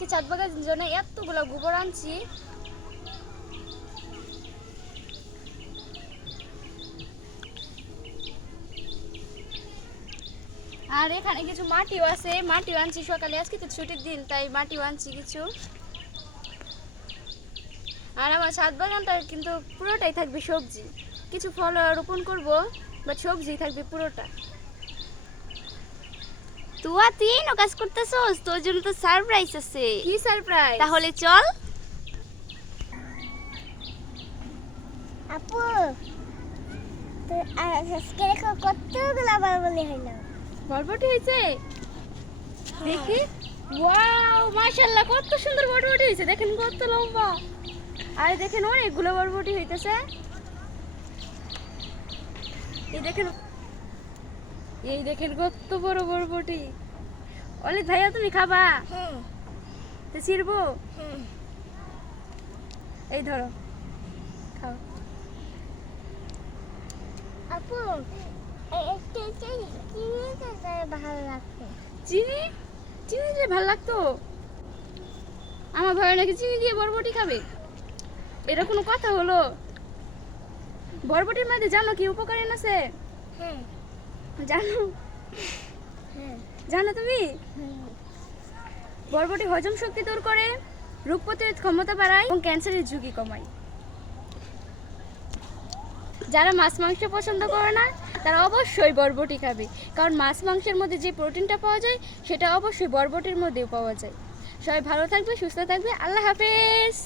আজকে ছাদ বাগানের জন্য এতগুলো গোবর আনছি। আর এখানে কিছু মাটিও আছে, মাটিও আনছি সকালে, আজকে তো ছুটির দিন তাই মাটিও আনছি কিছু। আর আমার ছাদ বাগানটা কিন্তু পুরোটাই থাকবে সবজি, কিছু ফল রোপণ করব, বাট সবজি থাকবে পুরোটা। তুই এই কাজ করতেছস, তোর জন্য তো সারপ্রাইজ আছে। কি সারপ্রাইজ? তাহলে চল। আপু তো আজকে দেখো কতগুলো বরবটি হইলো। বরবটি হয়েছে দেখি। ওয়াও মাশাআল্লাহ, কত সুন্দর বরবটি হয়েছে, দেখেন কত লম্বা। আর দেখেন অনেকগুলো বরবটি হইতেছে। এই দেখেন কত বড় বরবটি। অলিদ ভাইয়া তুমি খাবা? হ্যাঁ তো ছিড়বো? হ্যাঁ। এই ধরো খাও। আপু একটু চিনি ভালো লাগছে। চিনি চিনি দিয়ে ভালো লাগতো? আমার ভাই নাকি চিনি দিয়ে বরবটি খাবে, এটা কোনো কথা হলো? বরবটির মধ্যে জানো কি উপকারী আছে? হ্যাঁ জানো? হ্যাঁ জানো তুমি? হ্যাঁ। বরবটি হজম শক্তি দূর করে, রোগ প্রতিরোধ ক্ষমতা বাড়ায় এবং ক্যান্সারের ঝুঁকি কমায়। যারা মাছ মাংস পছন্দ করে না তারা অবশ্যই বরবটি খাবে, কারণ মাছ মাংসের মধ্যে যে প্রোটিনটা পাওয়া যায় সেটা অবশ্যই বরবটির মধ্যেও পাওয়া যায়। সবাই ভালো থাকবে, সুস্থ থাকবে, আল্লাহ হাফেজ।